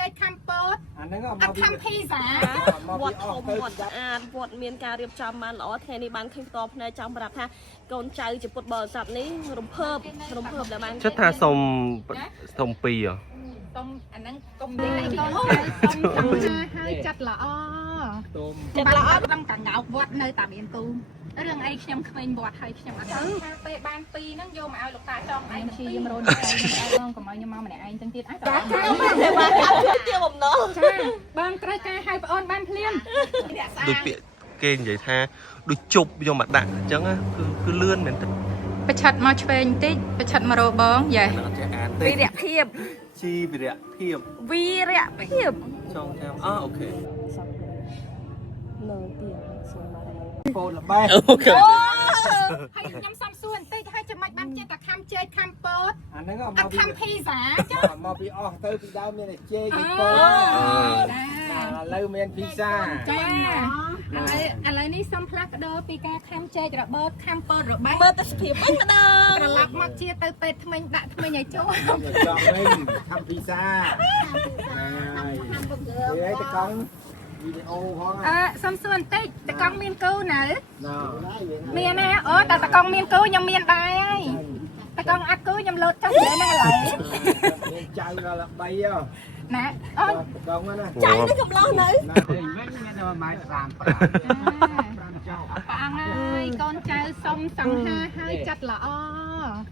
chơi cam bớt ăn cam pizza vọt hồng vọt vọt miền cà riệp trầm man ở thế này bán kinh top này trong bạc ha con trai chỉ bột bờ sập ní rồng phơm là mang chất tha sông pì à tôm anh đang tôm này tôm hơi chặt lọ đang cả ngạo vọt nơi tạm yên tuเรื่อง ไอ้ ខ្ញុំ ក្មេង វត្ត ហើយ ខ្ញុំ អត់ ទៅ ពេល បាន ពី ហ្នឹង យក មក ឲ្យ លោក តា ចង ឯង ព្យាយាម រត់ ឯង កុំ ឲ្យ ខ្ញុំ មក ម្នាក់ ឯង ចឹង ទៀត អ่ะ តែ បាន ជា បំណង ចា បង ត្រូវ ការ ឲ្យ ប្អូន បាន ភ្លាម ដូច ពាក្យ គេ និយាយ ថា ដូច ជប់ យក មក ដាក់ អញ្ចឹង គឺ លឿន មែន ទេ ប្រឆិត មក ឆ្វេង បន្តិច ប្រឆិត មក រក បង យ៉េ វីរៈភាព ជីវីរៈភាព វីរៈភាព ចងចាំអូខេ នៅពីសូមមក ពូនល្បែអូខេ ហើយ ខ្ញុំ សំសួរ បន្តិច ហើយ ចាំមិន បាន ចេះ តែ ខំ ជើច ខំ ពត អាហ្នឹង អត់ ខំ pizza ចា មកពីអស់ទៅពីដើមមានតែជេកពីពោឥឡូវមានភីសា ចាឥឡូវនេះសូមផ្លាស់ប្ដូរពីការខំជែករបបខំពតរបស់ មើលទៅភាពវិញម្ដង ត្រឡប់មកជាទៅពេទ្យថ្មិញដាក់ថ្មិញឲ្យចូល ចង់វិញខំភីសាហើយតកង់វីដេអូផង សំសួរបន្តិចតកង់មានគូនៅ ណ៎ មានណាអូតែតកង់មានគូខ្ញុំមានដែរហើយតកង់អត់គូខ្ញុំលោតចុះទៅហ្នឹងឥឡូវ មានចៅដល់ល្បីហ៎ ណាអូ តកង់ណា ចៃនេះកំឡោះនៅ ណាវិញមានតែម៉ែ35 ចៅ ប៉ាងហើយកូនចៅសុំសង្ហាហើយចិត្តល្អ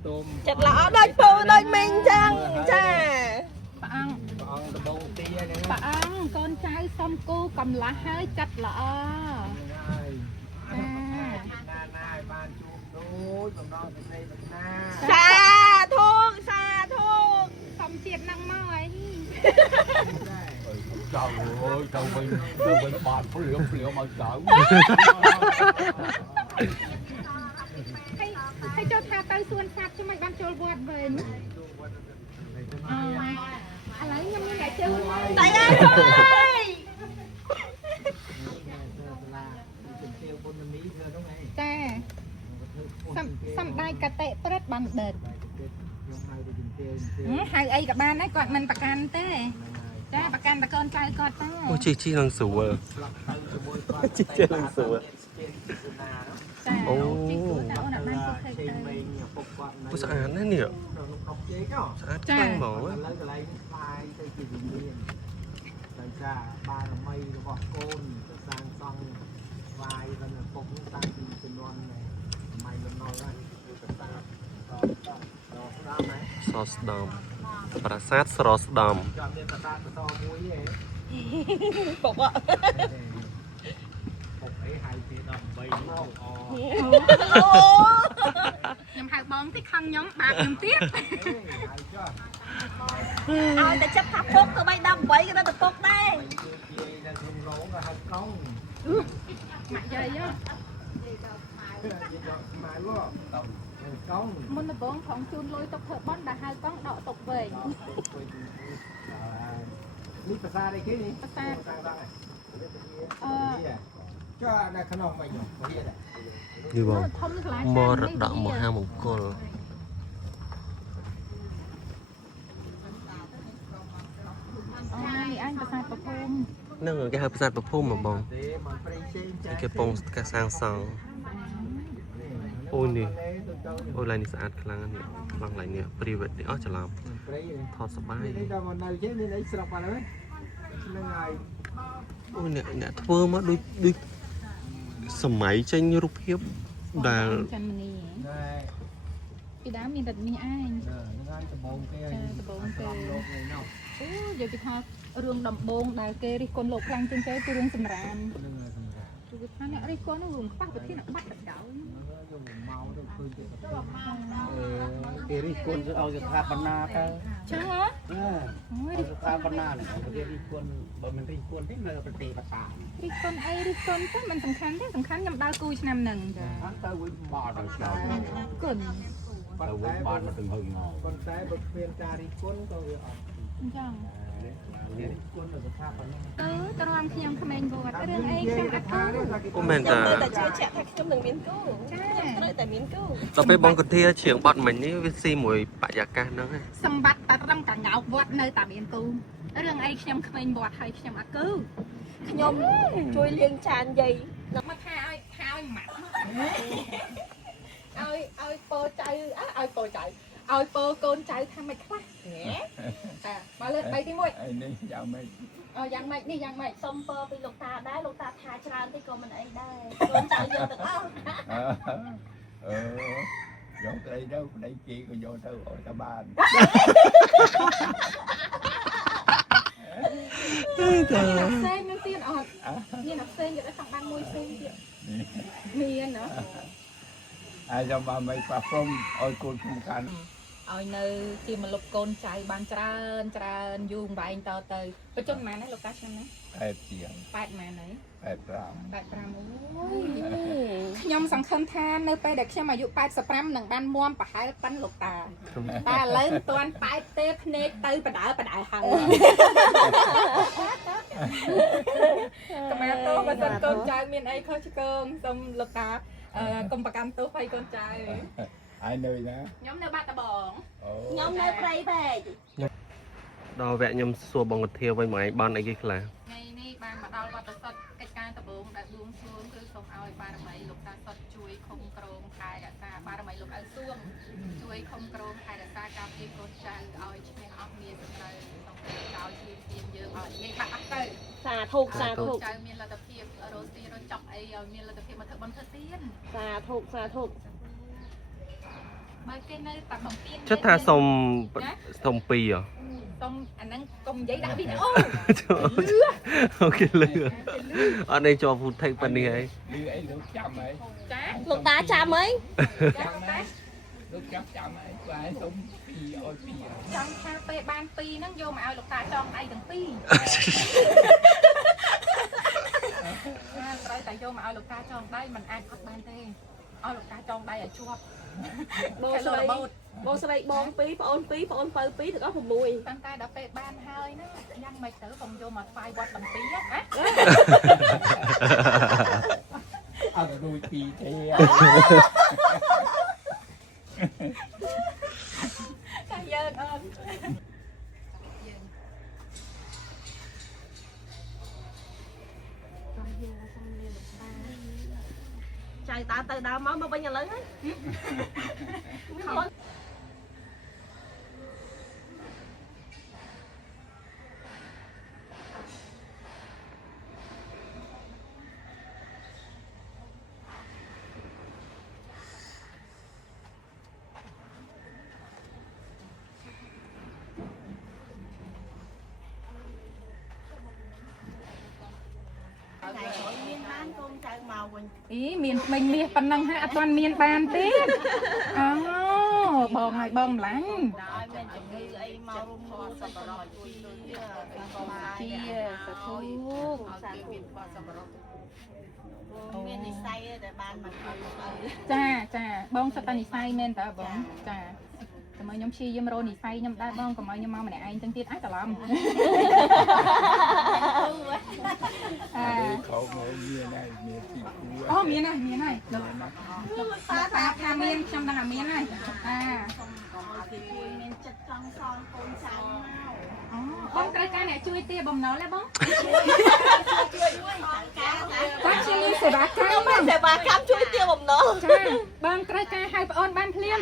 ទុំ ចិត្តល្អដូចពូដូចមីងចឹងចា ប៉ាង ព្រះអង្គដំបងទាហ្នឹង ប៉ាងកូនចៅសុំគូកំឡះហើយចិត្តល្អ ហើយ ចា ណាណាឲ្យបានជួបដូចបំណងសេចក្ដីប្រាថ្នា សាធុសុំជាតិហ្នឹងមកអី trời ơi tao bên bàn có liễu mà trời ហើយចូលថាទៅសួនសត្វជួយបានចូលវត្តវិញឥឡូវខ្ញុំមានតែជើង តែអើយ ចាសំដាយកតេព្រឹត្តបណ្ឌិតហៅអីក៏បានដែរគាត់មិនប្រកាន់ទេចាប្រកាន់តកូនចៅគាត់ទៅ អូជីនឹងស្រួលជីនឹងស្រួល ចាអូជីគូតែអូនអត់បានគិតទៅ អូស្អាតណាស់នេះស្អាតខ្លាំងហ្មង ឥឡូវកន្លែងនេះខ្លាយទៅជាវិញ្ញាណដោយសារបារមីរបស់កូនទៅសាងសង់ស្វាយដល់ពុកនេះតាំងពីជំនាន់សម័យលំនៅហើយគឺកសាបស្ដាប់ណា សស្ដំប្រាសាទស្រស្ដំ ចង់មានកសាបបន្តមួយទេ ពុកអ ពុកអីហៅគេ13មកអ ខ្ញុំហៅបងតិចខឹងខ្ញុំបាបខ្ញុំទៀត ហៅចុះ ឲ្យតែចាប់ថាពុកទៅ3 18គេទៅពុកដែរ ជានៅក្នុងរោងក៏ហៅកង់ ម៉ាក់យាយ ជាយកស្មាយមកកង់ មុនដំបងផងជូនលុយទុកធ្វើបន់ដែលហៅកង់ដកទុកវិញ នេះភាសាអីគេនេះ ភាសា ចុះនៅក្នុងវិញមកទៀត នេះបង ធំខ្លាច មរតកមហាមង្គល អូយអញភាសាប្រភូមិ នឹងគេហៅប្រាសាទប្រភូមិហ្មងបង ទេមកព្រៃផ្សេងចា គេពងកាសាងសង់អូនេះអូឡាយនេះស្អាតខ្លាំងណាស់នេះខ្លាំងឡាយនេះព្រីវិតនេះអស់ច្រឡំ ព្រៃ ថតសបាយ នេះដល់មកនៅជិះមានអីស្រុកបាត់ហើយហ្នឹងហើយ អូអ្នកធ្វើមកដូចសម័យចេញរូបភាពដែល ច័ន្ទមនី ណែ ពីដើមមានតែនេះឯង ហ្នឹងហើយដំបងគេលោកនេះណោះ អូយកពីថារឿងដំបងដែលគេរិះគន់លោកខ្លាំងជាងគេគឺរឿងសម្រាម ហ្នឹងហើយសម្រាប់ គឺថាអ្នករិះគន់នោះរឿងខ្វះប្រធានបတ်បដ ாய் យកមកទៅឃើញទៀត គេរិះគន់ឲ្យស្ថាបនាទៅ ចឹងហ៎អូយ ស្ថាបនានេះគេរិះគន់បើមិនរិះគន់ទេនៅប្រទេសបតា រិះគន់អីរិះគន់ទៅមិនសំខាន់ទេសំខាន់ខ្ញុំដើរគូឆ្នាំហ្នឹងចា ទៅវិញបាត់ទៅឆ្លោយ គុណ ទៅវិញបាត់មកទាំងហឹងមក ប៉ុន្តែបើគ្មានការរិះគន់ក៏វាអត់ អញ្ចឹង នេះ គួននៅសภาพប៉ុណ្ណឹង ត្រង់ខ្ញុំក្មេងវត្តរឿងអីខ្ញុំអត់គូ អូមែន ខ្ញុំ តា នៅតែជឿជាក់ថាខ្ញុំនឹងមានគូ ចា ត្រូវតែមានគូ ដល់ពេលបងកធាច្រៀងបត់មិញនេះវាស៊ីមួយបរិយាកាសហ្នឹងឯង សម្បត្តិតែត្រឹមកងោកវត្តនៅតែមានទូរឿងអីខ្ញុំក្មេងវត្តហើយខ្ញុំអត់គូ ខ្ញុំជួយលាងចានយាយ មកថាឲ្យម៉ាត់ឲ្យពោចៅឲ្យពោចៅឲ្យពោកូនចៅថាមិនខ្លះតាមកលើ3ទី1 ឯនេះយ៉ាងម៉េច យ៉ាងម៉េចនេះយ៉ាងម៉េច សុំពរពីលោកតាដែរលោកតាថាច្រើនតិចក៏មិនអីដែរកូនចៅយកទាំងអស់ យកទៅទៅប្តីគេក៏យកទៅឲ្យតែបាន មានផ្សេងនឹងទៀតអត់មានផ្សេងទៀតចង់បានមួយផ្សេងទៀតមានណា ហើយចាំបានមិនប៉ះព្រមឲ្យកូនខ្ញុំកាន់ ឲ្យនៅជាមលុបកូនចៅបានច្រើនយូរវែងតទៅបញ្ចុះប៉ុន្មានណាលោកតាឆ្នាំណា 8ជាង 8ម៉ែនហើយ 85 85អូយខ្ញុំសង្ឃឹមថានៅពេលដែលខ្ញុំអាយុ85នឹងបានមួមប្រហែលប៉ិនលោកតាតែឥឡូវមិនទាន់8ទេភ្នែកទៅបដៅហើយកម្មាតោបើសិនកូនចៅមានអីខុសឆ្គងសូមលោកតាកុំប្រកាន់ទោសឲ្យកូនចៅ ហើយនៅណា ខ្ញុំនៅបាត់ដំបង អូ ខ្ញុំនៅព្រៃបែក ដល់វគ្គខ្ញុំសួរបងកធាវិញមួយឯងបានអីគេខ្លះ ថ្ងៃនេះបានមកដល់វត្តសុទ្ធកិច្ចការដំបូងដែលបួងសួងគឺសូមឲ្យបារមីលោកតាសុទ្ធជួយខំក្រងថែរក្សាបារមីលោកឪសួងជួយខំក្រងថែរក្សាការពារកូនចៅឲ្យឈ្នះអស់មានសត្រូវក្នុងពេលក្រោយជាទៀនយើងឲ្យងាយបាត់អស់ទៅ សាធុសាធុ ចៅមានលទ្ធភាពរស់ទីរត់ចប់អីឲ្យមានលទ្ធភាពមកធ្វើបន់ធ្វើទៀន សាធុសាធុ បើគេនៅតែបំពេញ ចិត្តថាសុំសុំ2ហ៎ សុំអាហ្នឹងកុំនិយាយដាក់វីដេអូ អូខេលឺអត់នេះជាប់ food take ប៉ុណ្នេះហើយ លឺអីលោកចាំហី ចា លោកតាចាំអី ចាំតែ លោកចាំហីគាត់សុំ2ឲ្យ2 ចង់ថាពេលបាន2ហ្នឹងយកមកឲ្យលោកតាចងដៃទាំងពីរត្រូវតែយកមកឲ្យលោកតាចងដៃมันអាចអត់បានទេឲ្យលោកតាចងដៃឲ្យជាប់ បងស្រីបងស្រីបង2ប្អូន2ប្អូនពៅ2ទាំងអស់6 ប៉ុន្តែដល់ពេលបានហើយណាយ៉ាងម៉េចទៅកុំយកមកថ្វាយវត្តទាំងពីរណា អត់រួយ2ទេ ចាយើងអត់យើង ចៅតាទៅដើមមកវិញឥឡូវហើយ មានបានកូនចៅមកវិញ អីមានមិញមាសប៉ុណ្ណឹងហើយអត់ទាន់មានបានទៀតអូបងហើយបងម្លាញ់ ដល់មានជំងឺអីមករុំមកសប្បុរសជួយដូចជាសាធុសាធុមាននិស័យដែលបានមកជួយ ចាបងសិតតែនិស័យមែនតើបងចាតែមកខ្ញុំព្យាយាមរកនិស័យខ្ញុំដែរបងកុំឲ្យខ្ញុំមកម្នាក់ឯងទាំងទៀតអាចច្រឡំ ខោមកមានហើយមានទីគួរ អូមានហើយលោកតាថាមានខ្ញុំដឹងថាមានហើយគេជួយមានចិត្តចង់សងកូនចៅមក បងត្រូវការអ្នកជួយទាបំណុលទេបង ជួយការ គាត់ជាសេវាកម្មបង សេវាកម្មជួយទាបំណុល ចាបងត្រូវការឲ្យប្អូនបានភ្លាម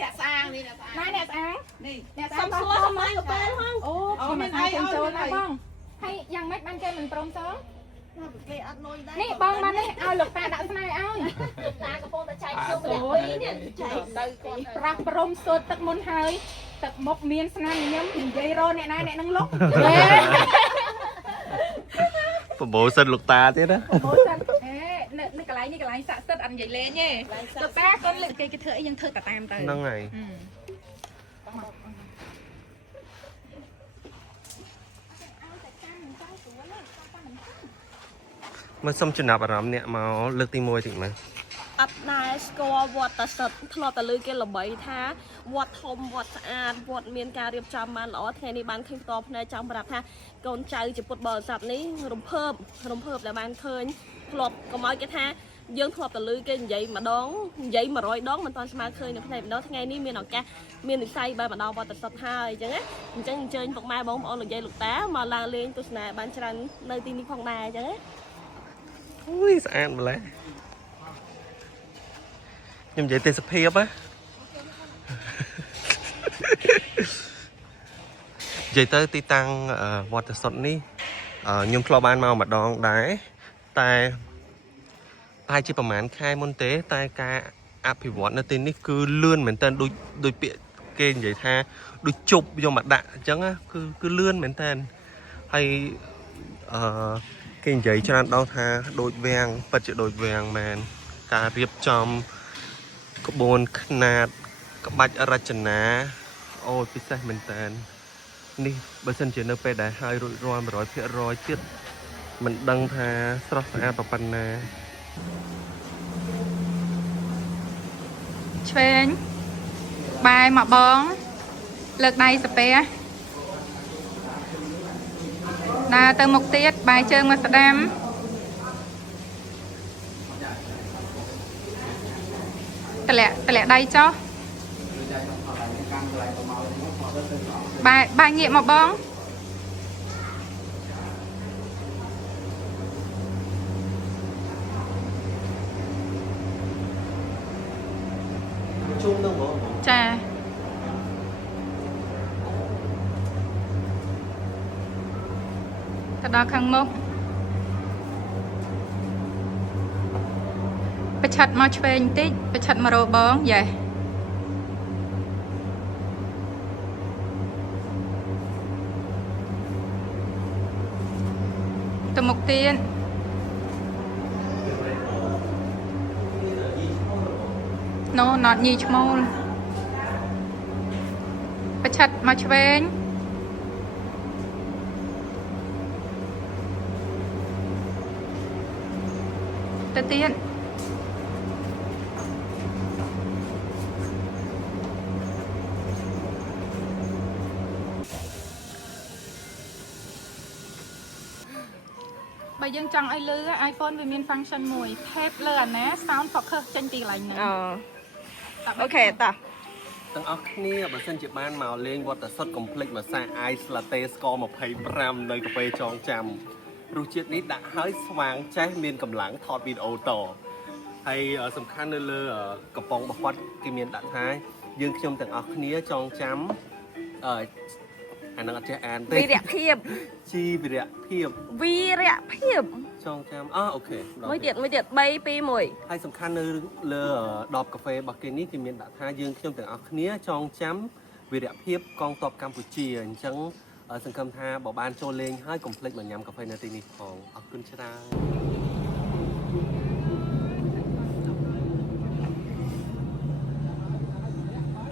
អ្នកស្អាងនេះអ្នកស្អាង ណាអ្នកស្អាង នេះ អ្នកស្អា សុ ង ំសួរសម័យក៏ពេលហង អូខ្ញុំមិនអាចចូលណាបងហើយយ៉ាងម៉េចបានគេមិនព្រមសង គេអត់លុយដែរ នេះបងបាននេះឲ្យលោកតាដាក់ស្នេហ៍ឲ្យ តាកំពុងតែចែកខ្ញុំម្នាក់ពីរនេះចែកទៅគាត់ ប្រាស់ព្រមសូត្រទឹកមុនហើយទឹកមុខមានស្នាមញញឹមនិយាយរអ្នកណាអ្នកនឹងលុក ប្រមូលសិនលោកតាទៀតណា អូសិននៅកន្លែងនេះកន្លែងស័ក្តិសិទ្ធអត់និយាយលេងទេលោកតាគាត់លើកគេធ្វើអីយើងធ្វើតែតាមទៅ ហ្នឹងហើយមកសុំចំណាប់អារម្មណ៍អ្នកមកលើកទី1តិចមើល អត់ដែរស្គាល់វត្តតាសិតធ្លាប់តែលើគេល្បីថា វត្តធំវត្តស្អាតវត្តមានការរៀបចំបានល្អថ្ងៃនេះបានឃើញតផ្នែកចង់ប្រាប់ថាកូនចៅជាពុទ្ធបរិស័ទនេះរំភើបដែលបានឃើញធ្លាប់កុំឲ្យគេថាយើងធ្លាប់ទៅលឺគេនិយាយម្ដងនិយាយ100ដងមិនទាន់ស្មើឃើញនៅផ្នែកម្ដងថ្ងៃនេះមានឱកាសមាននិស័យបានមកដល់វត្តសុទ្ធហើយអញ្ចឹងណាអញ្ចឹងអញ្ជើញពុកម៉ែបងប្អូនលោកយាយលោកតាមកឡើងលេងទស្សនាបានច្រើននៅទីនេះផងដែរអញ្ចឹងណា អូយស្អាតម្ល៉េះខ្ញុំនិយាយទេសភាពណានិយាយទៅទីតាំងវត្តសុទ្ធនេះខ្ញុំធ្លាប់បានមកម្ដងដែរតែជាប្រហែលខែមុនទេតែការអភិវឌ្ឍនៅទីនេះគឺលឿនមែនតើដូចពាក្យគេនិយាយថាដូចជប់យកមកដាក់អញ្ចឹងណាគឺលឿនមែនតើហើយគេនិយាយច្រើនដងថាដូចវាំងពិតជាដូចវាំងមែនការរៀបចំក្បួនខ្នាតក្បាច់រចនាអូពិសេសមែនតើនេះបើសិនជានៅពេលដែលហើយរួចរាល់ 100% ទៀតមិនដឹងថាស្រស់ស្អាតប៉ុណ្ណាឆ្វេងបែរមកបងលើកដៃសាពះដើរទៅមុខទៀតបែរជើងមកស្ដាំតម្លាក់ដៃចុះបែរងាកមកបងជុំទៅបង ចាទៅដល់ខាងមុខប្រឆិតមកឆ្វេងបន្តិចប្រឆិតមករកបងយ៉េទៅមុខទៀតNo, not ញីឈ្មោលប្រឆិតមកឆ្វេងទៅទៀតបើយើងចង់ឲ្យលឺ iPhone វាមាន function មួយ tap លើអាណា sound focus ចេញពីកន្លែងហ្នឹងអូខេតាទាំងអស់គ្នាបើសិនជាបានមកលេងវត្តសុទ្ធកុំភ្លេចមកសាក Ice Latte ស្ករ25នៅកាហ្វេចងចាំរសជាតិនេះដាក់ឲ្យស្វាងចេះមានកម្លាំងថតវីដេអូតហើយសំខាន់នៅលើកំប៉ុងរបស់គាត់គេមានដាក់ថាយើងខ្ញុំទាំងអស់គ្នាចងចាំអានឹងអត់ចេះអានទេវីរៈភាពជីវីរៈភាពចងចាំអូខេមួយទៀត3 2 1ហើយសំខាន់នៅលើដបកាហ្វេរបស់គេនេះគេមានដាក់ថាយើងខ្ញុំទាំងអស់គ្នាចងចាំវីរៈភាពកងទ័ពកម្ពុជាអញ្ចឹងសង្ឃឹមថាបើបានចូលលេងហើយកុំភ្លេចមកញ៉ាំកាហ្វេនៅទីនេះផងអរគុណច្រើន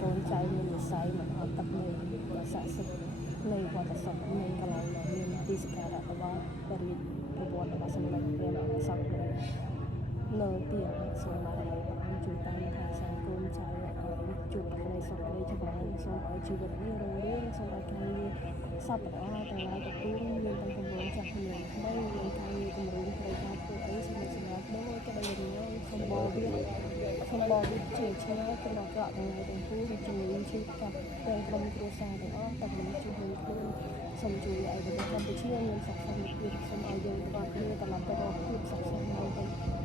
កូនចៅមាននិស្ស័យមកអត់ទឹកនៃស័ក្តិសិទ្ធិនៃវត្តសុទ្ធនៃកន្លែងដែលមានទីសក្ការៈរបស់ព្រះរាជប្រវត្តិរបស់សម្ដេចព្រះនរោត្តមសីហនុនៅទីសូមឲ្យបានជួយតាមថាសាកូនចៅឲ្យជួបក្តីសុខក្តីចម្រើនសូមឲ្យជីវិតនេះរុងរឿងសូមឲ្យការងារសពល្អទាំងឡាយទទួលមានទាំងកម្រងចាស់មានថ្មីមានការងារគម្រោងត្រូវការធ្វើអីសម្រាប់ដូចក្តីរំលងសូមបរិវិជាឆ្ងាយក្នុងក្រក់ទាំងឡាយទាំងពួងជំនួយជីវកម្មទាំងក្រុមគ្រួសារទាំងអស់ទាំងមនុស្សជំនួយខ្លួនសូមជួយឲ្យប្រទេសកម្ពុជាមានសុខសន្តិភាពសូមឲ្យយើងទាំងអស់គ្នាត្រឡប់ទៅរកភាពសុខសាន្តឡើងវិញ